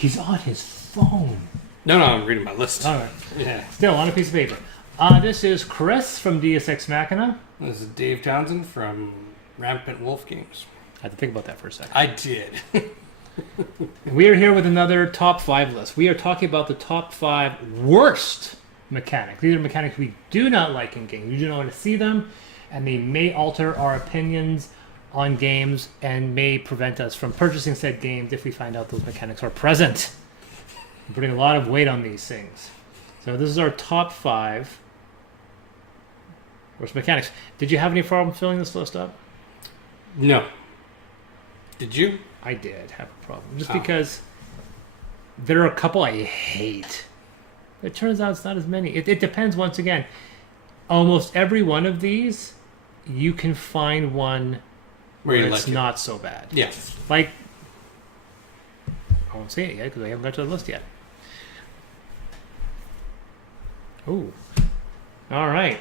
He's on his phone. No, I'm reading my list. All right. Yeah. Still on a piece of paper. This is Chris from Deus Ex Machina. This is Dave Townsend from Rampant Wolf Games. I had to think about that for a second. I did. We are here with another top 5 list. We are talking about the top 5 worst mechanics. These are mechanics we do not like in games. We do not want to see them, and they may alter our opinions on games and may prevent us from purchasing said games if we find out those mechanics are present. I'm putting a lot of weight on these things. So this is our top 5 worst mechanics. Did you have any problem filling this list up? No. Did you? I did have a problem. Just because there are a couple I hate. It turns out it's not as many. It depends, once again. Almost every one of these, you can find one where it's like not so bad. Yeah. Like, I won't say it yet because I haven't got to the list yet. Ooh. All right.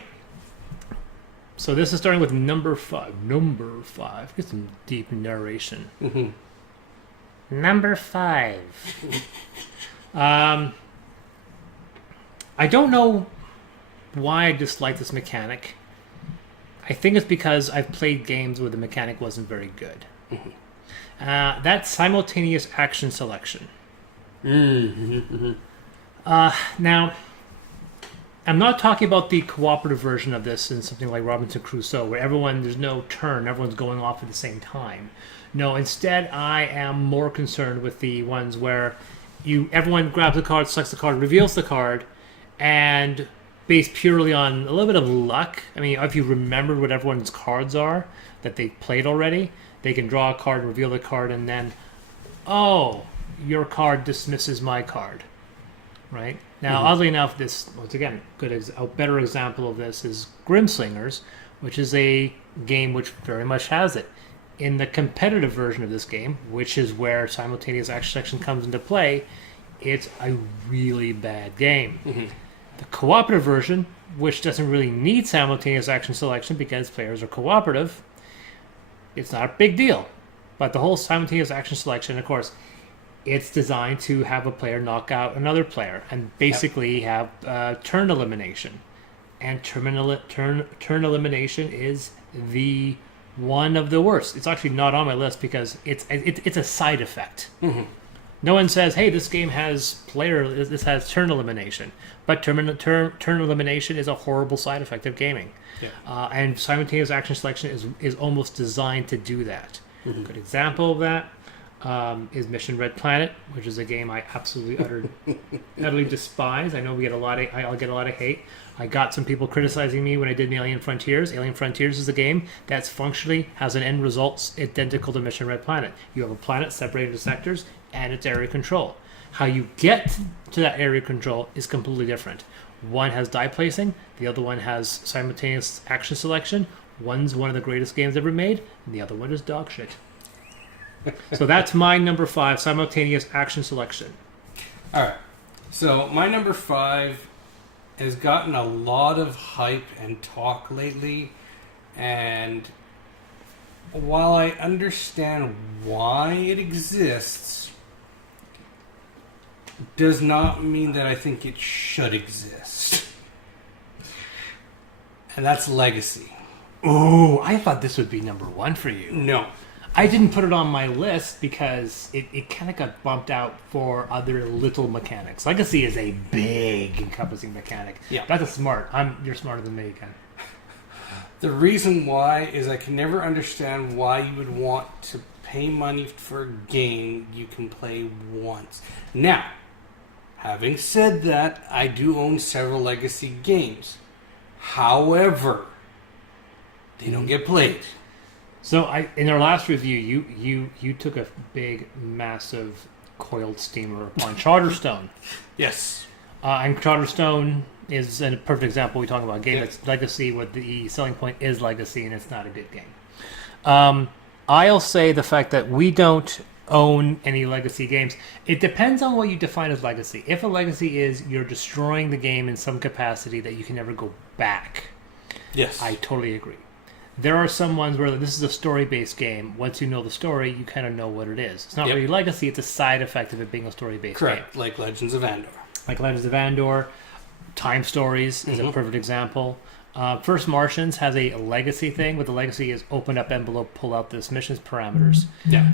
So this is starting with number 5. Number 5. Get some deep narration. Mm-hmm. Number 5. I don't know why I dislike this mechanic. I think it's because I've played games where the mechanic wasn't very good. Mm-hmm. That's simultaneous action selection. Mm-hmm. Now, I'm not talking about the cooperative version of this in something like Robinson Crusoe, where there's no turn, everyone's going off at the same time. No, instead, I am more concerned with the ones where everyone grabs the card, selects the card, reveals the card, and based purely on a little bit of luck. I mean, if you remember what everyone's cards are that they played already, they can draw a card, reveal the card, and then, oh, your card dismisses my card, right? Now, oddly enough, this, once again, a better example of this is Grimslingers, which is a game which very much has it. In the competitive version of this game, which is where simultaneous action selection comes into play, it's a really bad game. Mm-hmm. The cooperative version, which doesn't really need simultaneous action selection because players are cooperative, it's not a big deal. But the whole simultaneous action selection, of course, it's designed to have a player knock out another player and basically have turn elimination. And turn elimination is the one of the worst. It's actually not on my list because it's a side effect. Mm-hmm. No one says, hey, this game has turn elimination. But turn elimination is a horrible side effect of gaming. Yeah. And simultaneous action selection is almost designed to do that. Mm-hmm. A good example of that is Mission Red Planet, which is a game I absolutely utterly despise. I know I'll get a lot of hate. I got some people criticizing me when I did Alien Frontiers. Alien Frontiers is a game that's functionally has an end result identical to Mission Red Planet. You have a planet separated into sectors, and it's area control. How you get to that area control is completely different. One has die placing, the other one has simultaneous action selection. One's one of the greatest games ever made, and the other one is dog shit. So that's my number 5, simultaneous action selection. All right. So my number 5 has gotten a lot of hype and talk lately, and while I understand why it exists, does not mean that I think it should exist. And that's Legacy. Oh, I thought this would be number 1 for you. No. I didn't put it on my list because it kind of got bumped out for other little mechanics. Legacy is a big encompassing mechanic. Yeah. That's a smart. You're smarter than me, Ken. The reason why is I can never understand why you would want to pay money for a game you can play once. Now, having said that, I do own several Legacy games. However, they don't get played. So in our last review, you took a big, massive coiled steamer upon Charterstone. Yes. And Charterstone is a perfect example. We talk about a game that's Legacy, where the selling point is Legacy, and it's not a good game. I'll say the fact that we don't own any Legacy games. It depends on what you define as Legacy. If a Legacy is you're destroying the game in some capacity that you can never go back. Yes. I totally agree. there are some ones where this is a story-based game. Once you know the story, you kind of know what it is. It's not really legacy; it's a side effect of it being a story-based game. Correct, like Legends of Andor. Like Legends of Andor, Time Stories is a perfect example. First Martians has a legacy thing, but the legacy is open up envelope, pull out this mission's parameters. Yeah.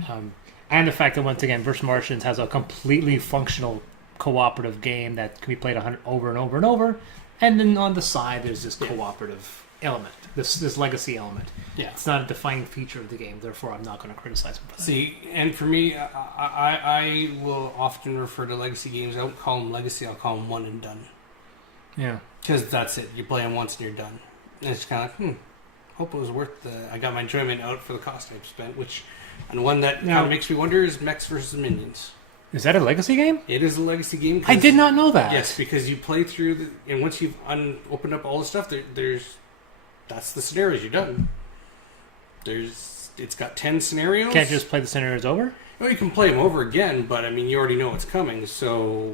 And the fact that, once again, First Martians has a completely functional cooperative game that can be played over and over and over. And then on the side, there's this cooperative element, this legacy element. Yeah. It's not a defining feature of the game, therefore I'm not going to criticize them for that. See, and for me, I will often refer to legacy games. I don't call them legacy, I'll call them one and done. Yeah. Because that's it. You play them once and you're done. And it's kind of like, hope it was worth I got my enjoyment out for the cost I spent, which, and one that kind of makes me wonder is Mechs versus Minions. Is that a legacy game? It is a legacy game. I did not know that. Yes, because you play through, and once you've opened up all the stuff, that's the scenarios, you're done. It's got 10 scenarios. Can't just play the scenarios over? Well, you can play them over again, but I mean, you already know what's coming, so...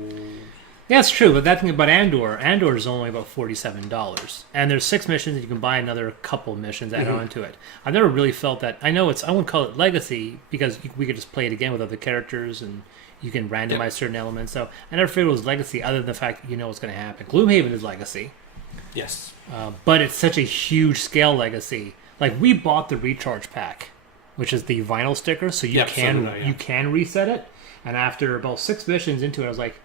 Yeah, it's true, but that thing about Andor is only about $47. And there's 6 missions, and you can buy another couple missions add on to it. I've never really felt that. I know I wouldn't call it legacy, because we could just play it again with other characters, and you can randomize certain elements. So I never figured it was legacy, other than the fact that you know what's going to happen. Gloomhaven is legacy. Yes. But it's such a huge scale legacy. Like, we bought the recharge pack, which is the vinyl sticker, so you can reset it. And after about 6 missions into it, I was like,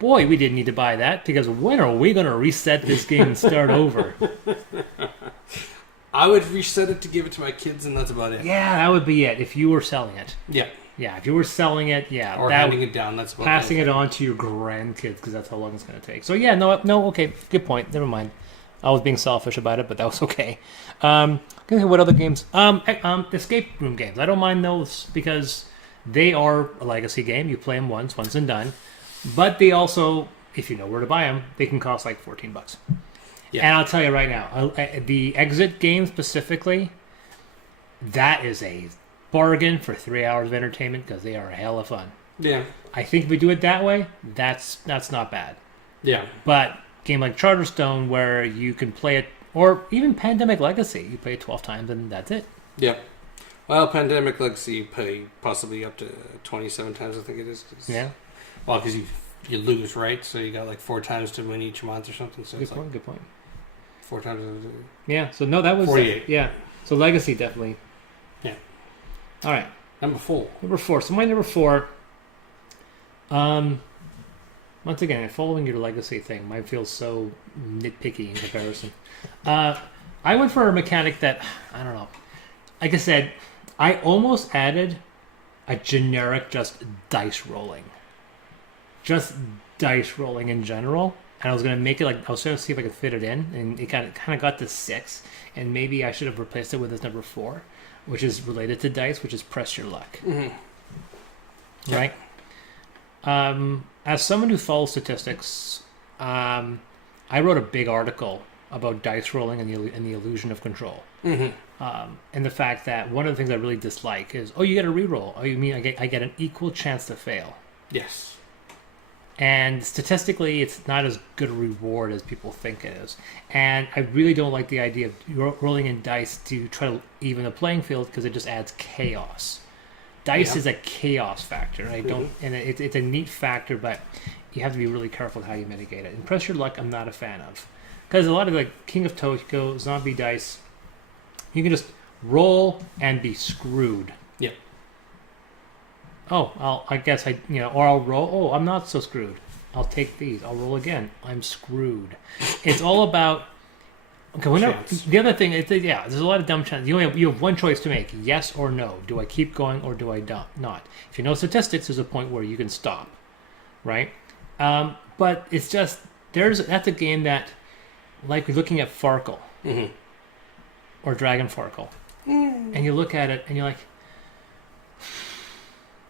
boy, we didn't need to buy that, because when are we going to reset this game and start over? I would reset it to give it to my kids, and that's about it. Yeah, that would be it, if you were selling it. Yeah. Yeah, if you were selling it, yeah. Or handing it down, that's about passing it on to your grandkids, because that's how long it's going to take. So yeah, no, okay, good point. Never mind. I was being selfish about it, but that was okay. What other games? Escape room games. I don't mind those, because they are a legacy game. You play them once and done. But they also, if you know where to buy them, they can cost like $14. Yeah. And I'll tell you right now, the Exit game specifically, that is a bargain for 3 hours of entertainment, because they are a hell of fun. Yeah. I think if we do it that way, that's not bad. Yeah. But a game like Charterstone, where you can play it, or even Pandemic Legacy, you play it 12 times and that's it. Yeah. Well, Pandemic Legacy you play possibly up to 27 times, I think it is. Yeah. Well, because you lose, right? So you got like 4 times to win each month or something. So good point. 4 times. Yeah. So no, that was 48. Yeah. So Legacy definitely. Yeah. All right. Number 4. So my number 4. Once again, following your legacy thing, mine feels so nitpicky in comparison. I went for a mechanic that, I don't know. Like I said, I almost added a generic just dice rolling. Just dice rolling in general. And I was going to make it like, I was trying to see if I could fit it in. And it kind of got to 6. And maybe I should have replaced it with this number 4, which is related to dice, which is Press Your Luck. Mm-hmm. Right? As someone who follows statistics, I wrote a big article about dice rolling and the illusion of control. Mm-hmm. And the fact that one of the things I really dislike is, you get a reroll. Oh, you mean I get an equal chance to fail? Yes. And statistically, it's not as good a reward as people think it is. And I really don't like the idea of rolling in dice to try to even the playing field, because it just adds chaos. Dice is a chaos factor. I don't, and it's a neat factor, but you have to be really careful with how you mitigate it. And Press Your Luck, I'm not a fan of, because a lot of like King of Tokyo, Zombie Dice, you can just roll and be screwed. Yeah. Or I'll roll. Oh, I'm not so screwed. I'll take these. I'll roll again. I'm screwed. It's all about. Okay, the other thing is, there's a lot of dumb chances. You have one choice to make: yes or no. Do I keep going or do I not? If you know statistics, there's a point where you can stop, right? But it's just that's a game that, like looking at Farkle, or Dragon Farkle, and you look at it and you're like,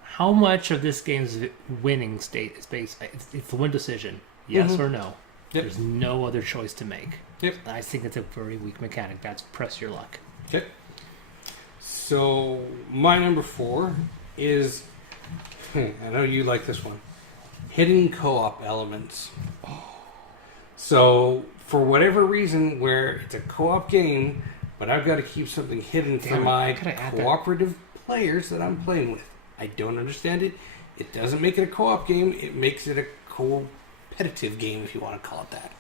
how much of this game's winning state is based? It's the one decision: yes or no. Yep. There's no other choice to make. Yep. I think it's a very weak mechanic. That's Press Your Luck. Okay. So my number 4 is, I know you like this one, hidden co-op elements. So for whatever reason, where it's a co-op game, but I've got to keep something hidden Damn for it, my I gotta add that. cooperative players that I'm playing with. I don't understand it. It doesn't make it a co-op game. It makes it a competitive game, if you want to call it that.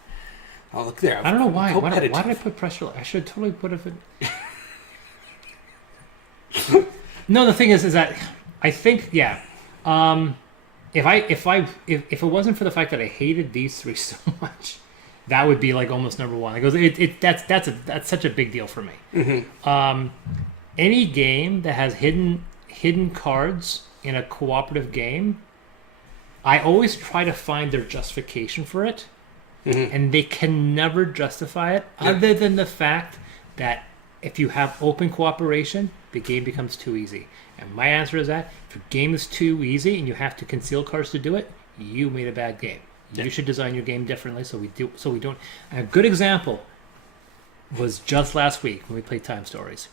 Oh, look there. I don't know why. Why did Competitive. I put pressure? I should totally put it. No, the thing is that I think if it wasn't for the fact that I hated these three so much, that would be like almost number one. It goes. That's such a big deal for me. Mm-hmm. Any game that has hidden cards in a cooperative game, I always try to find their justification for it, and they can never justify it other than the fact that if you have open cooperation, the game becomes too easy. And my answer is that if your game is too easy and you have to conceal cards to do it, you made a bad game. You should design your game differently so we don't. And a good example was just last week when we played Time Stories.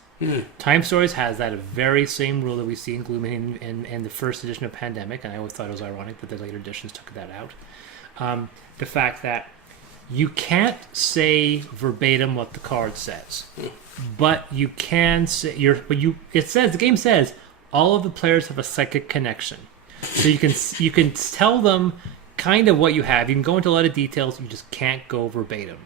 Time Stories has that very same rule that we see in Gloomhaven and the first edition of Pandemic, and I always thought it was ironic that the later editions took that out. The fact that you can't say verbatim what the card says, but you can say the game says all of the players have a psychic connection, so you can tell them kind of what you have. You can go into a lot of details. You just can't go verbatim.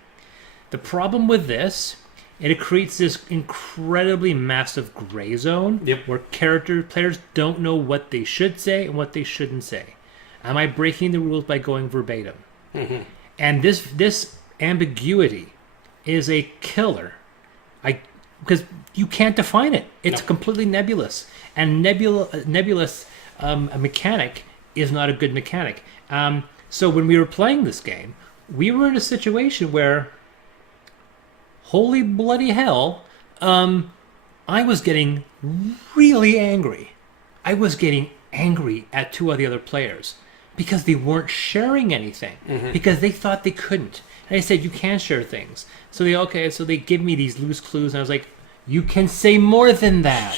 The problem with this, it creates this incredibly massive gray zone where players don't know what they should say and what they shouldn't say. Am I breaking the rules by going verbatim? Mm-hmm. And this ambiguity is a killer. Because you can't define it. It's completely nebulous. And nebulous a mechanic is not a good mechanic. So when we were playing this game, we were in a situation where, holy bloody hell, I was getting really angry. I was getting angry at two of the other players because they weren't sharing anything, because they thought they couldn't. And I said, you can share things. So they give me these loose clues, and I was like, you can say more than that.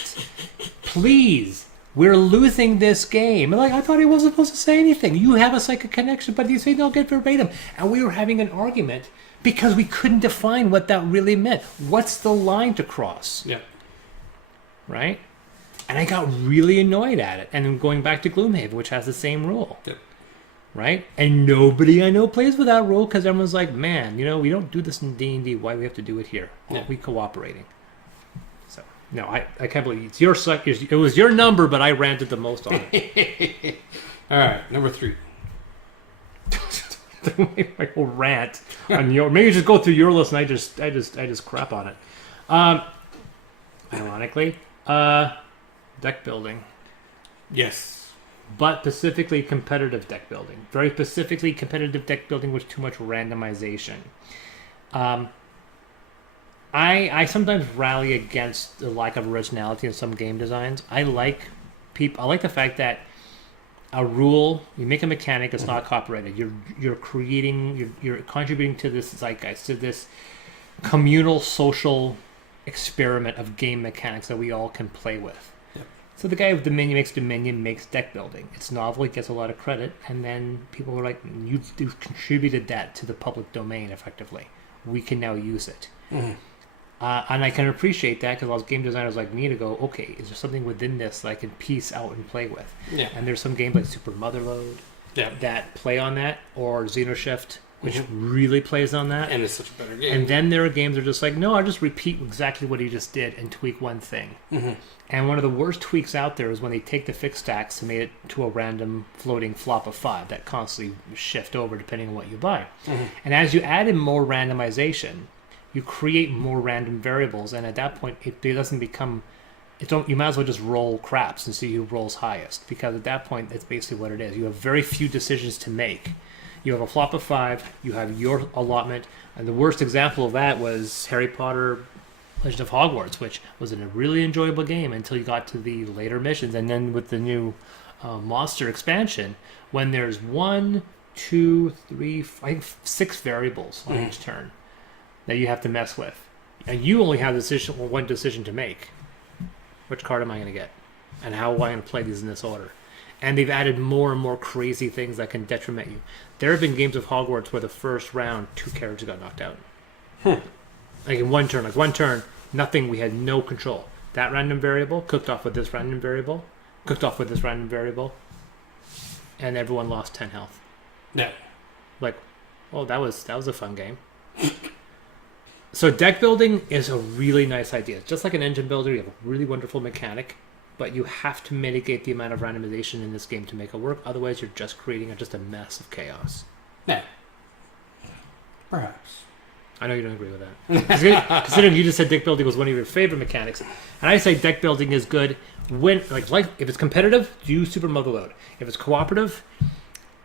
Please. We're losing this game. And I thought he wasn't supposed to say anything. You have a psychic connection, but you say don't get verbatim. And we were having an argument because we couldn't define what that really meant. What's the line to cross? Yeah. Right? And I got really annoyed at it. And then going back to Gloomhaven, which has the same rule. Yeah. Right? And nobody I know plays with that rule because everyone's like, man, we don't do this in D&D. Why do we have to do it here? Are we cooperating? So, no, I can't believe it's your it was your number, but I ranted the most on it. All right, number 3. My whole rant on your. Maybe just go through your list, and I just crap on it. Ironically, deck building. Yes. But specifically competitive deck building. Very specifically competitive deck building with too much randomization. I sometimes rally against the lack of originality in some game designs. I like the fact that a rule, you make a mechanic that's not copyrighted. You're contributing to this zeitgeist, to this communal social experiment of game mechanics that we all can play with. So the guy with Dominion makes deck building. It's novel, it gets a lot of credit, and then people are like, you've contributed that to the public domain effectively. We can now use it. Mm-hmm. And I can appreciate that because allows game designers like me to go, okay, is there something within this that I can piece out and play with? Yeah. And there's some games like Super Motherload that play on that, or Xenoshift, which really plays on that. And it's such a better game. And then there are games that are just like, no, I'll just repeat exactly what he just did and tweak one thing. Mm-hmm. And one of the worst tweaks out there is when they take the fixed stacks and make it to a random floating flop of 5 that constantly shift over depending on what you buy. Mm-hmm. And as you add in more randomization, you create more random variables, and at that point, it doesn't become... you might as well just roll craps and see who rolls highest, because at that point, that's basically what it is. You have very few decisions to make. You have a flop of 5, you have your allotment, and the worst example of that was Harry Potter Legend of Hogwarts, which was a really enjoyable game until you got to the later missions, and then with the new monster expansion, when there's 1, 2, 3, 6 variables on each turn that you have to mess with, and you only have one decision to make. Which card am I going to get? And how am I going to play these in this order? And they've added more and more crazy things that can detriment you. There have been games of Hogwarts where the first round, 2 characters got knocked out. Like in one turn, Nothing. We had no control. That random variable cooked off with this random variable, cooked off with this random variable, and everyone lost 10 health. Yeah. Like, oh, that was a fun game. So deck building is a really nice idea. Just like an engine builder, you have a really wonderful mechanic, but you have to mitigate the amount of randomization in this game to make it work. Otherwise, you're just creating just a mess of chaos. Yeah. Perhaps. I know you don't agree with that. Considering you just said deck building was one of your favorite mechanics, and I say deck building is good when, like if it's competitive, do super multi-load. If it's cooperative,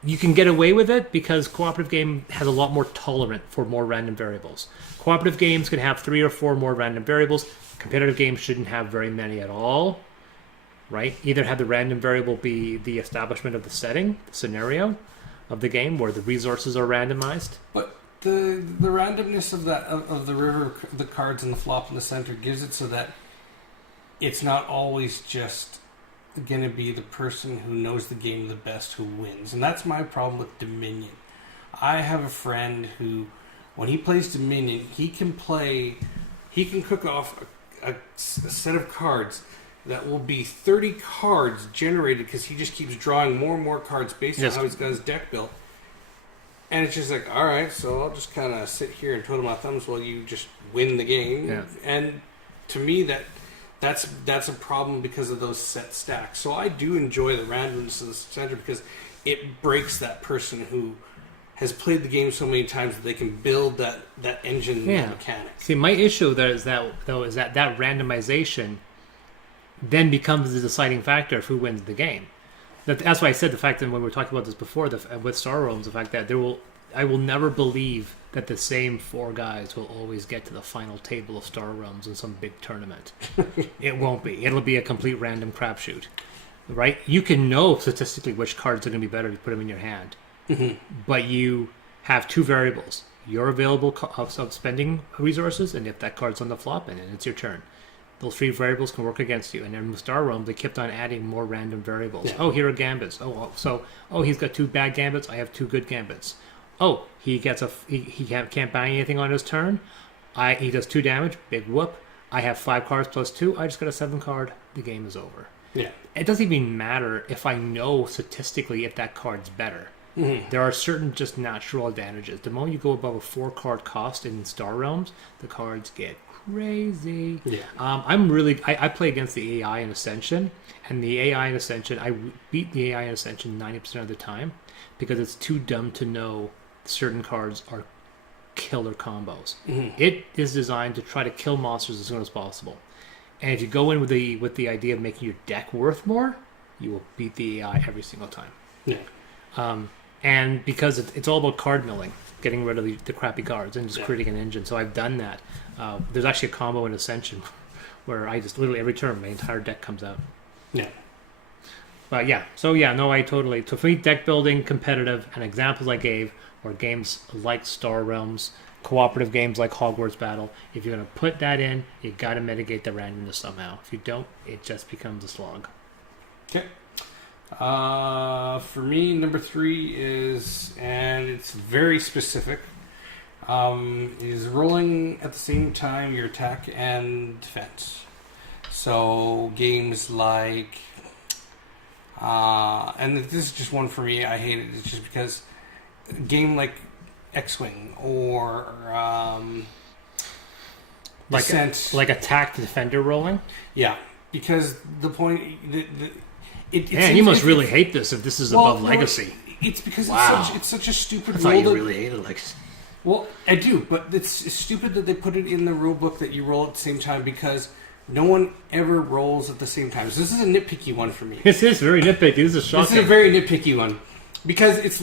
you can get away with it because cooperative game has a lot more tolerant for more random variables. Cooperative games can have 3 or 4 more random variables. Competitive games shouldn't have very many at all, right? Either have the random variable be the establishment of the setting, the scenario of the game where the resources are randomized. But the randomness of that of the river, the cards and the flop in the center gives it so that it's not always just going to be the person who knows the game the best who wins. And that's my problem with Dominion. I have a friend who, when he plays Dominion, he can cook off a set of cards that will be 30 cards generated because he just keeps drawing more and more cards based on how he's got his deck built. And it's just like, all right, so I'll just kind of sit here and twiddle my thumbs while you just win the game. Yeah. And to me, that's a problem because of those set stacks. So I do enjoy the randomness of the center because it breaks that person who has played the game so many times that they can build that engine mechanic. See, my issue there is that randomization then becomes the deciding factor of who wins the game. That's why I said the fact that when we were talking about this before with Star Realms, the fact that I will never believe that the same 4 guys will always get to the final table of Star Realms in some big tournament. It won't be. It'll be a complete random crapshoot, right? You can know statistically which cards are going to be better if you put them in your hand, but you have 2 variables: your available of spending resources, and if that card's on the flop, and it's your turn. Those 3 variables can work against you. And then with Star Realms, they kept on adding more random variables. Yeah. Oh, here are gambits. He's got 2 bad gambits. I have 2 good gambits. Oh, he can't buy anything on his turn. He does 2 damage. Big whoop. I have 5 cards plus 2. I just got a 7 card. The game is over. Yeah. It doesn't even matter if I know statistically if that card's better. Mm-hmm. There are certain just natural advantages. The moment you go above a 4 card cost in Star Realms, the cards get crazy. Yeah. I play against the AI in Ascension, and the AI in Ascension, I beat the AI in Ascension 90% of the time because it's too dumb to know certain cards are killer combos. Mm-hmm. It is designed to try to kill monsters as soon as possible. And if you go in with the idea of making your deck worth more, you will beat the AI every single time. Yeah. And because it's all about card milling, getting rid of the crappy cards and just creating an engine. So I've done that. There's actually a combo in Ascension where I just literally every turn my entire deck comes out. Yeah. But yeah, so yeah, no, I totally. So for me, deck building, competitive, and examples I gave were games like Star Realms, cooperative games like Hogwarts Battle. If you're going to put that in, you got to mitigate the randomness somehow. If you don't, it just becomes a slog. Okay. For me, number 3 is, and it's very specific, is rolling at the same time your attack and defense. So games like, and this is just one for me, I hate it, it's just because a game like X-Wing or Descent. Like attack to defender rolling? Yeah, because the point... Man, you must really hate this if this is above Legacy. It's because it's such a stupid rule. I thought you really hated Legacy. Well, I do, but it's stupid that they put it in the rule book that you roll at the same time because no one ever rolls at the same time. So this is a nitpicky one for me. This is very nitpicky. This is shocking. This is a very nitpicky one. Because it's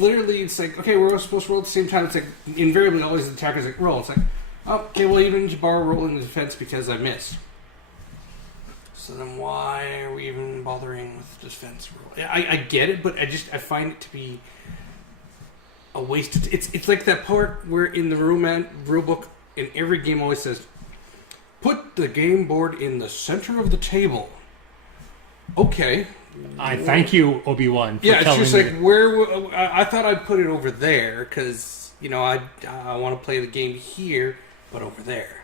like, okay, we're all supposed to roll at the same time. It's like, invariably, always the attacker's like, roll. It's like, oh, okay, well, even Jabbar roll in the defense because I missed. So then why are we even bothering with defense roll? I get it, but I find it to be a waste of it's like that part where in the rule book in every game always says, put the game board in the center of the table. Okay. I thank you, Obi-Wan, for telling me. Yeah, it's just me. like, I thought I'd put it over there because, I want to play the game here, but over there.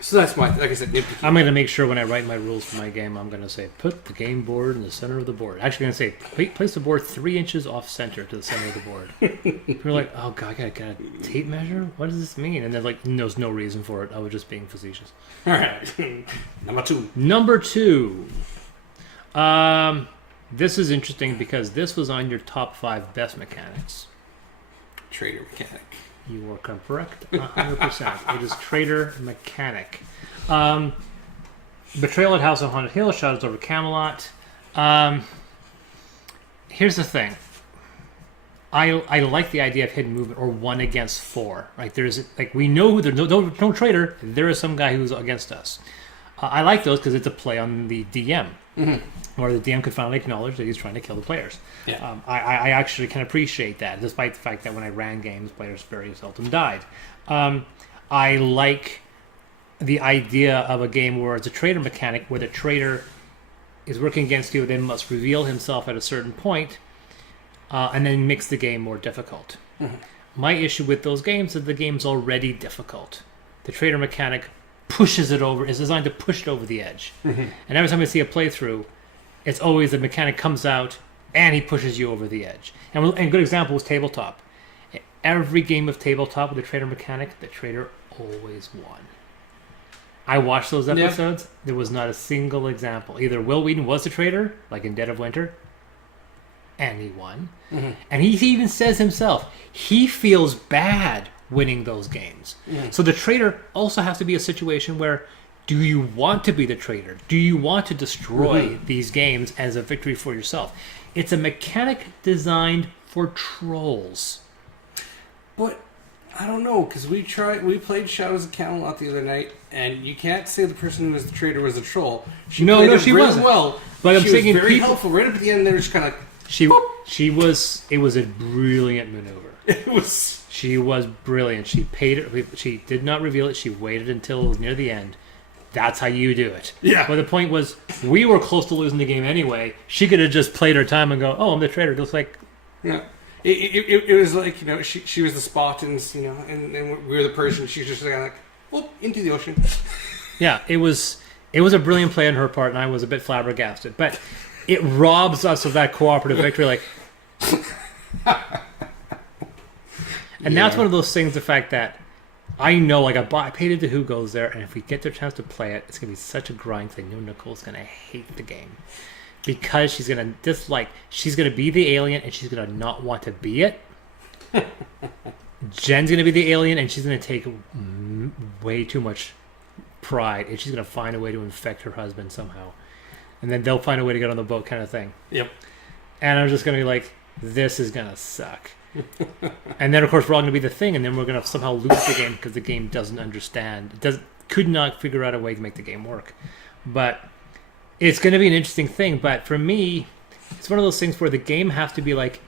So that's my, like I said, nitpicky. I'm going to make sure when I write my rules for my game, I'm going to say, put the game board in the center of the board. Actually, I'm going to say, place the board 3 inches off center to the center of the board. People are like, oh, God, I got to get a tape measure? What does this mean? And they're like, there's no reason for it. I was just being facetious. All right. Number 2. This is interesting because this was on your top 5 best mechanics. Traitor mechanic. You are correct, 100%. It is Traitor mechanic. Betrayal at House of Haunted Hill, Shadows over Camelot. Here's the thing. I like the idea of hidden movement or 1 against 4. Right? There's like we know who there's no traitor. There is some guy who's against us. I like those because it's a play on the DM, where the DM could finally acknowledge that he's trying to kill the players. Yeah. I actually can appreciate that, despite the fact that when I ran games, players very seldom died. I like the idea of a game where it's a traitor mechanic, where the traitor is working against you, then must reveal himself at a certain point, and then makes the game more difficult. My issue with those games is the game's already difficult. The traitor mechanic pushes it over, is designed to push it over the edge. And every time I see a playthrough, it's always the mechanic comes out and he pushes you over the edge. And a good example was Tabletop. Every game of Tabletop with the traitor mechanic, the traitor always won. I watched those episodes. Yeah. There was not a single example. Either Will Wheaton was the traitor, like in Dead of Winter, and he won. And he even says himself, he feels bad winning those games. So the traitor also has to be a situation where, do you want to be the traitor? Do you want to destroy these games as a victory for yourself? It's a mechanic designed for trolls. But I don't know, because we played Shadows of Camelot the other night, and you can't say the person who was the traitor was a troll. She wasn't. Well, but I'm she thinking was very helpful. Right at the end, they're just kind of she was. It was a brilliant maneuver. It was. She was brilliant. She paid it. She did not reveal it. She waited until it was near the end. That's how you do it. Yeah. But the point was, we were close to losing the game anyway. She could have just played her time and go, "Oh, I'm the traitor." Just like, yeah. It was like, she was the spot, and and we were the person. She was just like, whoop, into the ocean. Yeah, it was a brilliant play on her part, and I was a bit flabbergasted. But it robs us of that cooperative victory, like. And that's one of those things, the fact that I know, like, I paid it to who goes there, and if we get the chance to play it, it's going to be such a grind thing. I know Nicole's going to hate the game. Because she's going to dislike, she's going to be the alien, and she's going to not want to be it. Jen's going to be the alien, and she's going to take way too much pride, and she's going to find a way to infect her husband somehow. And then they'll find a way to get on the boat, kind of thing. Yep. And I'm just going to be like, this is going to suck. And then, of course, we're all going to be the thing, and then we're going to somehow lose the game because the game doesn't understand. Could not figure out a way to make the game work. But it's going to be an interesting thing. But for me, it's one of those things where the game has to be like,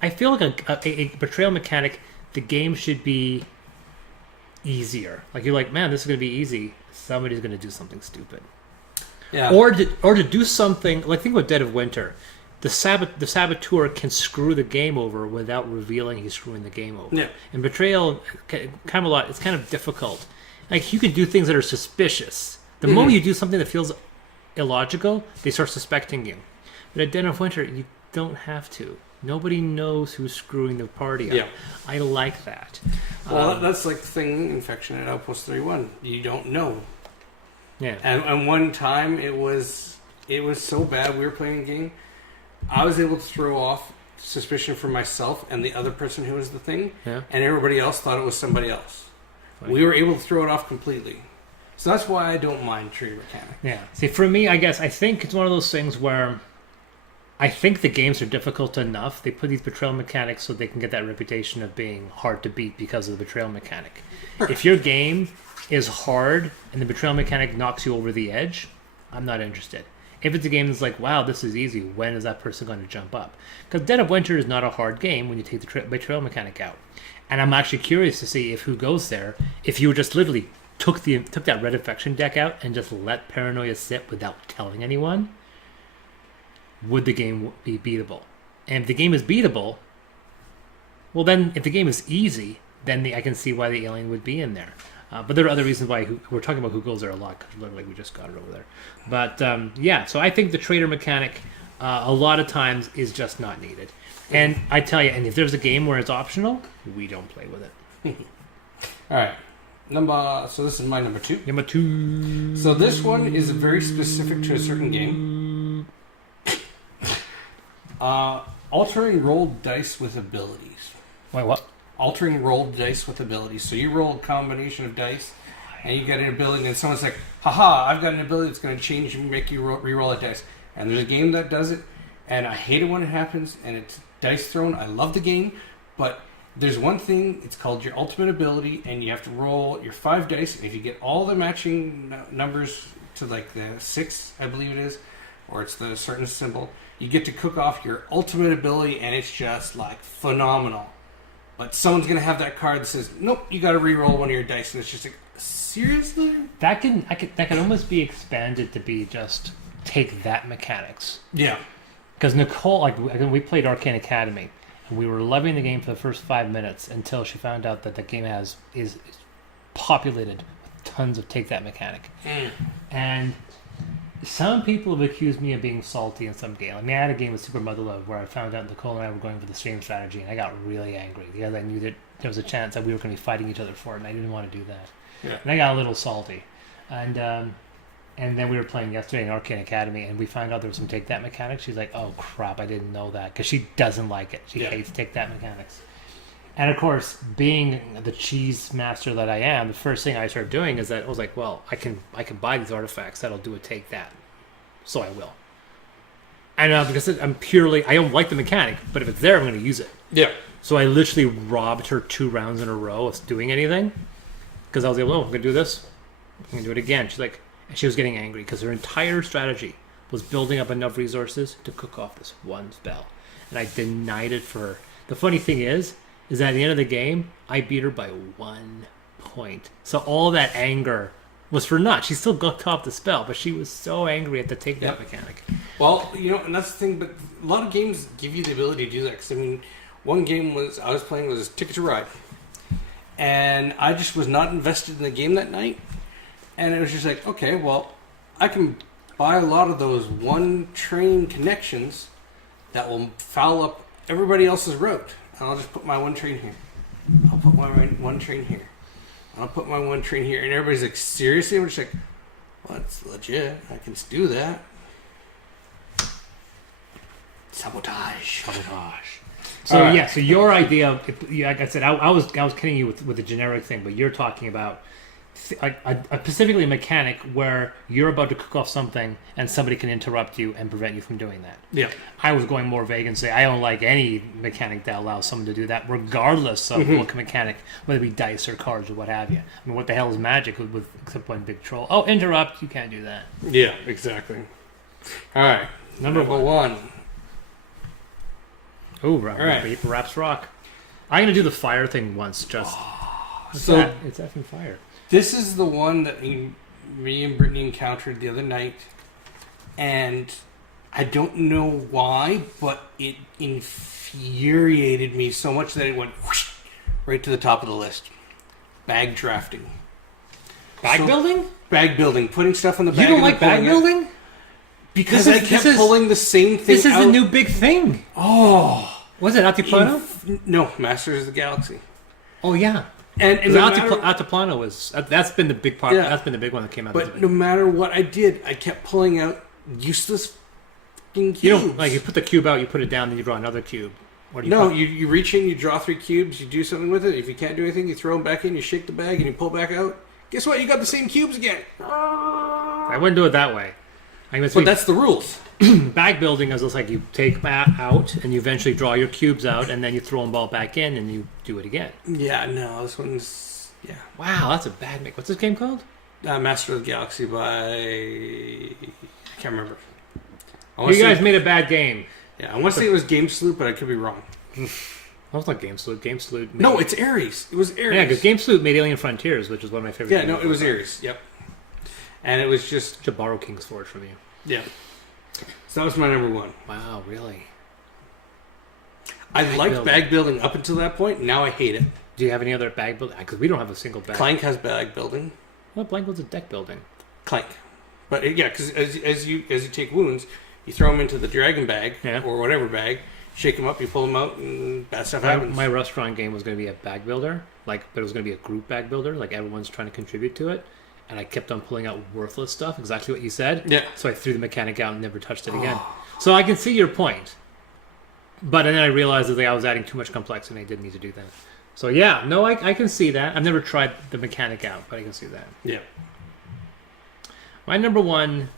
I feel like a betrayal mechanic, the game should be easier. Like, you're like, man, this is going to be easy. Somebody's going to do something stupid. Yeah. Or to do something, like, think about Dead of Winter. The saboteur can screw the game over without revealing he's screwing the game over. Yeah. In Betrayal, Camelot, it's kind of difficult. Like, you can do things that are suspicious. The moment you do something that feels illogical, they start suspecting you. But at Dead of Winter, you don't have to. Nobody knows who's screwing the party up. Yeah. I like that. Well, that's like the thing, Infection at Outpost 31. You don't know. Yeah. And one time, it was so bad, we were playing a game, I was able to throw off suspicion for myself and the other person who was the thing, and everybody else thought it was somebody else. Right. We were able to throw it off completely. So that's why I don't mind traitor mechanic. Yeah. See, for me, I think it's one of those things where I think the games are difficult enough. They put these betrayal mechanics so they can get that reputation of being hard to beat because of the betrayal mechanic. If your game is hard and the betrayal mechanic knocks you over the edge, I'm not interested. If it's a game that's like, wow, this is easy, when is that person going to jump up? Because Dead of Winter is not a hard game when you take the betrayal mechanic out. And I'm actually curious to see if who goes there, if you just literally took that Red Infection deck out and just let Paranoia sit without telling anyone, would the game be beatable? And if the game is beatable, well then, if the game is easy, then I can see why the alien would be in there. But there are other reasons why we're talking about who goes there a lot, because literally we just got it over there. But yeah, so I think the Traitor mechanic a lot of times is just not needed. And I tell you, and if there's a game where it's optional, we don't play with it. All right. So this is my number 2. Number 2. So this one is very specific to a certain game. Altering rolled dice with abilities. Wait, what? Altering rolled dice with abilities. So you roll a combination of dice, and you get an ability, and someone's like, haha, I've got an ability that's going to change and make you re-roll a dice. And there's a game that does it, and I hate it when it happens, and it's dice thrown. I love the game, but there's one thing, it's called your ultimate ability, and you have to roll your 5 dice, and if you get all the matching numbers to like the 6, I believe it is, or it's the certain symbol, you get to cook off your ultimate ability, and it's just like phenomenal. But someone's going to have that card that says, nope, you got to re-roll one of your dice, and it's just like, seriously? That can almost be expanded to be just take that mechanics. Yeah. Because Nicole, like, we played Arcane Academy, and we were loving the game for the first 5 minutes until she found out that the game is populated with tons of take that mechanic. And some people have accused me of being salty in some game. I mean, I had a game with Super Mother Love where I found out Nicole and I were going for the same strategy, and I got really angry because I knew that there was a chance that we were going to be fighting each other for it, and I didn't want to do that. Yeah. And I got a little salty. And then we were playing yesterday in Arcane Academy, and we found out there was some take that mechanics. She's like, "Oh crap, I didn't know that," because she doesn't like it. She hates take that mechanics. And of course, being the cheese master that I am, the first thing I started doing is that I was like, "Well, I can buy these artifacts that'll do a take that," so I will. And because I don't like the mechanic, but if it's there, I'm going to use it. Yeah. So I literally robbed her 2 rounds in a row of doing anything, because I was like, "Oh, I'm going to do this. I'm going to do it again." She's like. And she was getting angry because her entire strategy was building up enough resources to cook off this one spell. And I denied it for her. The funny thing is that at the end of the game, I beat her by 1 point. So all that anger was for naught. She still cooked off the spell, but she was so angry at the take that mechanic. Well, and that's the thing, but a lot of games give you the ability to do that. Because, I mean, one game I was playing was Ticket to Ride. And I just was not invested in the game that night. And it was just like, okay, well, I can buy a lot of those one train connections that will foul up everybody else's route. And I'll just put my one train here. I'll put my one train here. I'll put my one train here. And everybody's like, seriously? I'm just like, well, it's legit. I can do that. Sabotage. So so your idea, like I said, I was kidding you with the generic thing, but you're talking about specifically a mechanic where you're about to cook off something and somebody can interrupt you and prevent you from doing that. Yeah. I was going more vague and say I don't like any mechanic that allows someone to do that, regardless of what mechanic, whether it be dice or cards or what have you. I mean, what the hell is magic with except one big troll? Oh, interrupt! You can't do that. Yeah, exactly. All right, number one. Oh, Raps rock. I'm gonna do the fire thing once. Just it's effing fire. This is the one that me and Brittany encountered the other night, and I don't know why, but it infuriated me so much that it went whoosh, right to the top of the list. Bag drafting. Bag building? Bag building. Putting stuff in the bag. You don't like bag building? Because I kept pulling the same thing This is a new big thing. Oh. Was it Altiplano? No, Masters of the Galaxy. Oh, yeah. And Altiplano was that's been the big part. Yeah. That's been the big one that came out. But no matter what I did, I kept pulling out useless fucking cubes. You don't like you put the cube out, you put it down, then you draw another cube. What do you you reach in, you draw 3 cubes, you do something with it. If you can't do anything, you throw them back in, you shake the bag, and you pull back out. Guess what? You got the same cubes again. I wouldn't do it that way. But that's the rules. Bag building is just like you take out and you eventually draw your cubes out and then you throw them all back in and you do it again. Yeah, no, this one's Wow, that's a bad make. What's this game called? Master of the Galaxy by I can't remember. You guys made a bad game. Yeah, I want to say it was Game Sloop, but I could be wrong. I was like Game Sloop. Game Sloop. No, it's Ares. It was Ares. Yeah, because Game Sloop made Alien Frontiers, which is one of my favorite. Yeah, no, it was Ares. Yep. And it was just to borrow King's Forge from you. Yeah. So that was my number one. Wow, really? I liked bag building up until that point. Now I hate it. Do you have any other bag building? Because we don't have a single bag. Clank has bag building. Well, blank was a deck building. Clank. But yeah, because as you take wounds, you throw them into the dragon bag or whatever bag, shake them up, you pull them out, and bad stuff happens. My restaurant game was going to be a bag builder, but it was going to be a group bag builder, like everyone's trying to contribute to it. And I kept on pulling out worthless stuff, exactly what you said. Yeah. So I threw the mechanic out and never touched it again. So I can see your point. But then I realized that I was adding too much complexity and I didn't need to do that. So yeah, no, I can see that. I've never tried the mechanic out, but I can see that. Yeah. My number one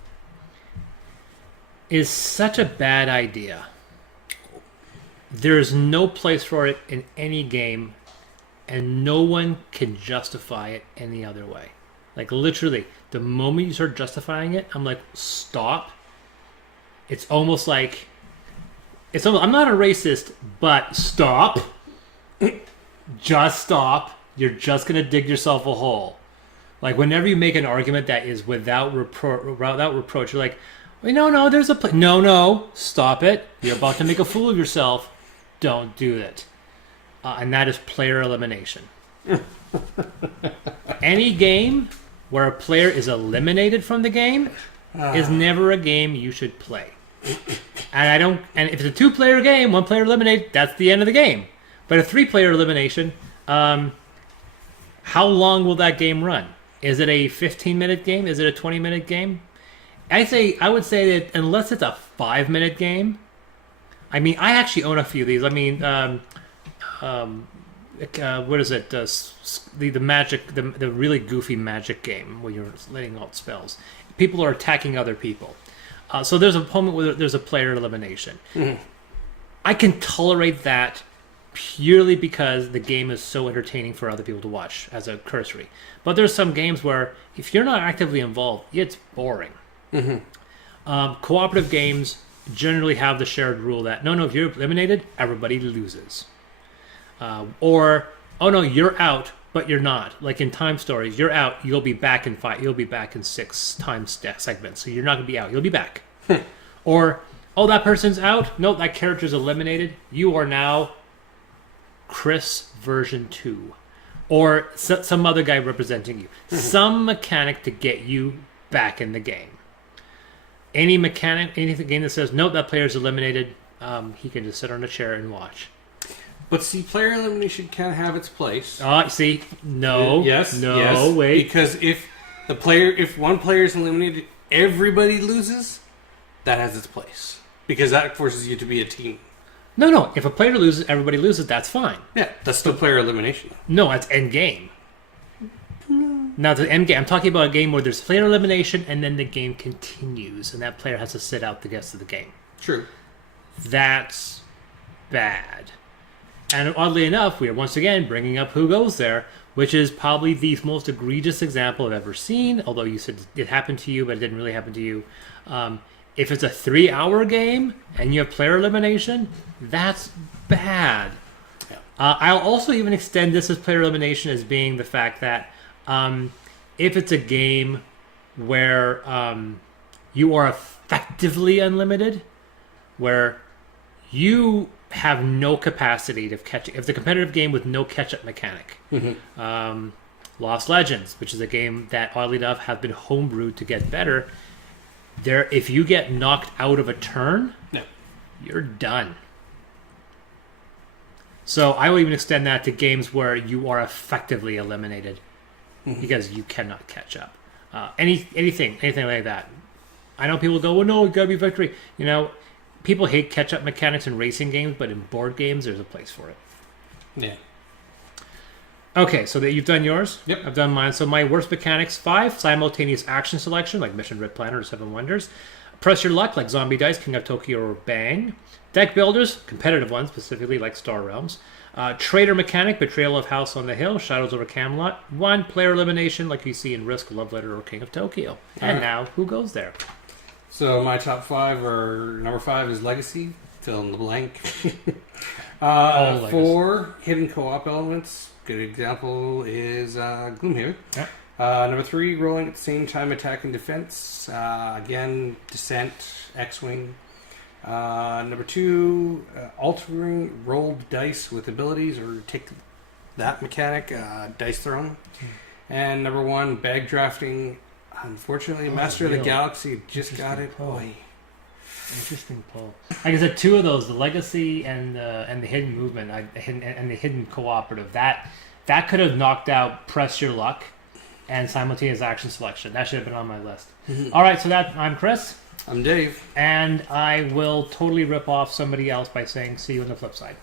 is such a bad idea. There is no place for it in any game, and no one can justify it any other way. Like, literally, the moment you start justifying it, I'm like, stop. It's almost like... I'm not a racist, but stop. Just stop. You're just going to dig yourself a hole. Like, whenever you make an argument that is without reproach, you're like, no, there's a... No, stop it. You're about to make a fool of yourself. Don't do it. And that is player elimination. Any game where a player is eliminated from the game is never a game you should play. And if it's a 2-player game, 1 player eliminated, that's the end of the game. But a 3-player elimination, how long will that game run? Is it a 15-minute game? Is it a 20-minute game? I would say that unless it's a 5-minute game. I mean, I actually own a few of these. I mean, what is it? The magic, the really goofy magic game where you're letting out spells. People are attacking other people. So there's a moment where there's a player elimination. Mm-hmm. I can tolerate that purely because the game is so entertaining for other people to watch as a cursory. But there's some games where if you're not actively involved, it's boring. Mm-hmm. Cooperative games generally have the shared rule that no, if you're eliminated, everybody loses. Or, oh no, you're out, but you're not. Like in Time Stories, you're out, you'll be back in 5, you'll be back in 6 time segments. So you're not going to be out, you'll be back. Or, oh, that person's out, no, that character's eliminated, you are now Chris version 2. Or some other guy representing you. Some mechanic to get you back in the game. Any game that says, no, that player's eliminated, he can just sit on a chair and watch. But see, player elimination can have its place. See, no, yes, wait. Because if one player is eliminated, everybody loses. That has its place because that forces you to be a team. No. If a player loses, everybody loses. That's fine. Yeah, that's still player elimination. No, that's end game. Now, the end game, I'm talking about a game where there's player elimination and then the game continues, and that player has to sit out the rest of the game. True. That's bad. And oddly enough, we are once again bringing up Who Goes There, which is probably the most egregious example I've ever seen, although you said it happened to you, but it didn't really happen to you. If it's a 3-hour game and you have player elimination, that's bad. Yeah. I'll also even extend this as player elimination as being the fact that if it's a game where you are effectively unlimited, where you have no capacity to catch. If it's a competitive game with no catch-up mechanic, Lost Legends, which is a game that oddly enough has been homebrewed to get better. If you get knocked out of a turn, you're done. So I will even extend that to games where you are effectively eliminated because you cannot catch up. Anything like that. I know people go, well, no, it gotta be victory. People hate catch-up mechanics in racing games, but in board games, there's a place for it. Yeah. Okay, so that you've done yours? Yep. I've done mine. So my worst mechanics, 5, simultaneous action selection, like Mission Red Planner or 7 Wonders. Press your luck, like Zombie Dice, King of Tokyo, or Bang. Deck builders, competitive ones, specifically like Star Realms. Traitor mechanic, Betrayal of House on the Hill, Shadows over Camelot. 1, player elimination, like you see in Risk, Love Letter, or King of Tokyo. And now, Who Goes There? So my top 5 are, number 5 is Legacy, fill in the blank. 4, hidden co-op elements. Good example is Gloomhaven. Yeah. Number 3, rolling at the same time, attack and defense. Again, Descent, X-Wing. Number 2, altering rolled dice with abilities, or take that mechanic, dice throwing. And number 1, bag drafting. Unfortunately, Master of the Galaxy just got it. Boy. Interesting pull. Like I said, 2 of those, the legacy and the hidden movement, and the hidden cooperative. That could have knocked out press your luck and simultaneous action selection. That should have been on my list. All right, so I'm Chris. I'm Dave. And I will totally rip off somebody else by saying see you on the flip side.